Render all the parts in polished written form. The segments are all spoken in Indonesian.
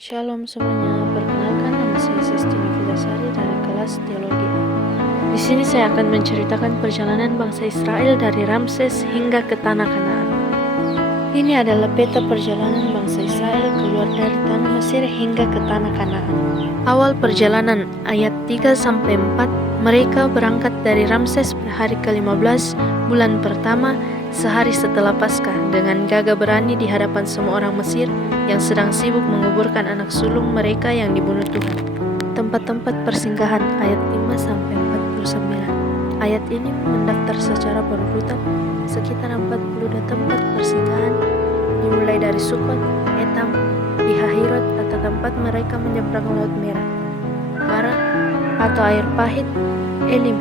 Shalom semuanya, perkenalkan nama saya Sestini Vitasari dari kelas Teologi A. Di sini saya akan menceritakan perjalanan bangsa Israel dari Ramses hingga ke Tanah Kanaan. Ini adalah peta perjalanan bangsa Israel keluar dari tanah Mesir hingga ke Tanah Kanaan. Awal perjalanan ayat 3-4, mereka berangkat dari Ramses pada hari ke-15 bulan pertama, sehari setelah Paskah, dengan gagah berani di hadapan semua orang Mesir yang sedang sibuk menguburkan anak sulung mereka yang dibunuh Tuhan. Tempat-tempat persinggahan ayat 5-49. Ayat ini mendaftar secara berurutan sekitar 42 tempat persinggahan, dimulai dari Sukot, Etam, Pihahirot atau tempat mereka menyeberang Laut Merah, Mara atau air pahit, Elim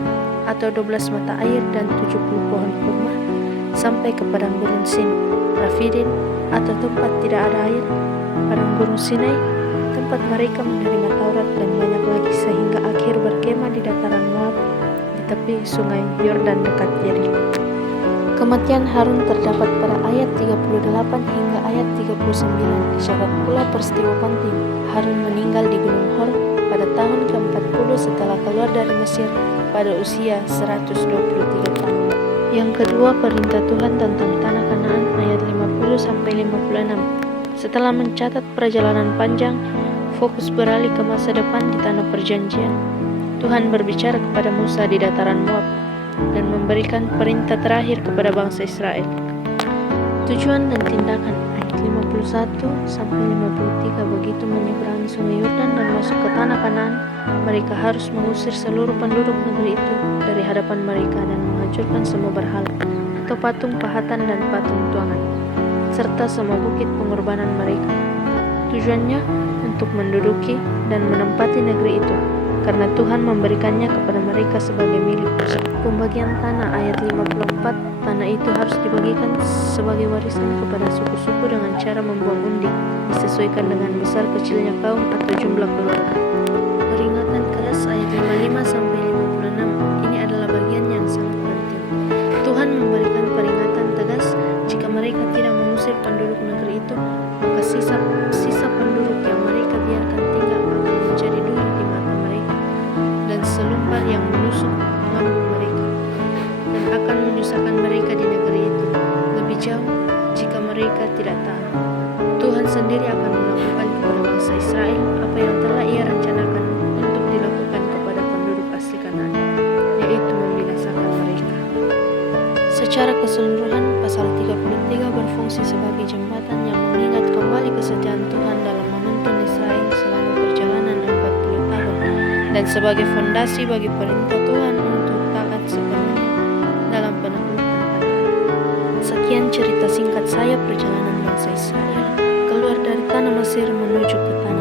atau 12 mata air dan 70 pohon kurma, sampai ke padang gurun Sin, Rafidin atau tempat tidak ada air, padang gurun Sinai, tempat mereka menerima Taurat, dan banyak lagi sehingga akhir berkemah di dataran Moab di tepi sungai Yordan dekat Yeriko. Kematian Harun terdapat pada ayat 38 hingga ayat 39. Dicatat pula peristiwa penting. Harun meninggal di Gunung Hor pada tahun ke-40 setelah keluar dari Mesir pada usia 123 tahun. Yang kedua, perintah Tuhan tentang Tanah Kanaan ayat 50-56. Setelah mencatat perjalanan panjang, fokus beralih ke masa depan di tanah perjanjian. Tuhan berbicara kepada Musa di dataran Moab dan memberikan perintah terakhir kepada bangsa Israel. Tujuan dan tindakan ayat 51-53. Begitu menyeberangi sungai Yordan dan masuk ke Tanah Kanaan, mereka harus mengusir seluruh penduduk negeri itu dari hadapan mereka dan menghancurkan semua berhala atau patung pahatan dan patung tuangan, serta semua bukit pengorbanan mereka. Tujuannya untuk menduduki dan menempati negeri itu, karena Tuhan memberikannya kepada mereka sebagai milik. Pembagian tanah ayat 54. Tanah itu harus dibagikan sebagai warisan kepada suku-suku dengan cara membuang undi, disesuaikan dengan besar kecilnya kaum atau jumlah keluarga. Peringatan keras ayat 55-56. Ini adalah bagian yang sangat penting. Tuhan memberikan peringatan tegas jika mereka tidak mengusir penduduk negeri itu, maka sisa penduduk yang mereka biarkan tinggal akan menjadi duri di mata mereka dan selumbar yang menusuk lambung mereka, dan akan menyusahkan mereka di negeri itu lebih jauh jika mereka tidak taat. Tuhan sendiri akan melakukan kepada bangsa Israel apa yang telah Ia rencanakan untuk dilakukan kepada penduduk asli Kanaan, yaitu membinasakan mereka. Secara keseluruhan, pasal 33 berfungsi sebagai jembatan yang mengingat kembali kesetiaan Tuhan dalam menuntun Israel selama perjalanan 40 tahun, dan sebagai fondasi bagi perintah Tuhan untuk taat sepenuhnya dalam penaklukan Kanaan. Sekian cerita singkat saya perjalanan bangsa Israel keluar dari tanah Mesir menuju ke tanah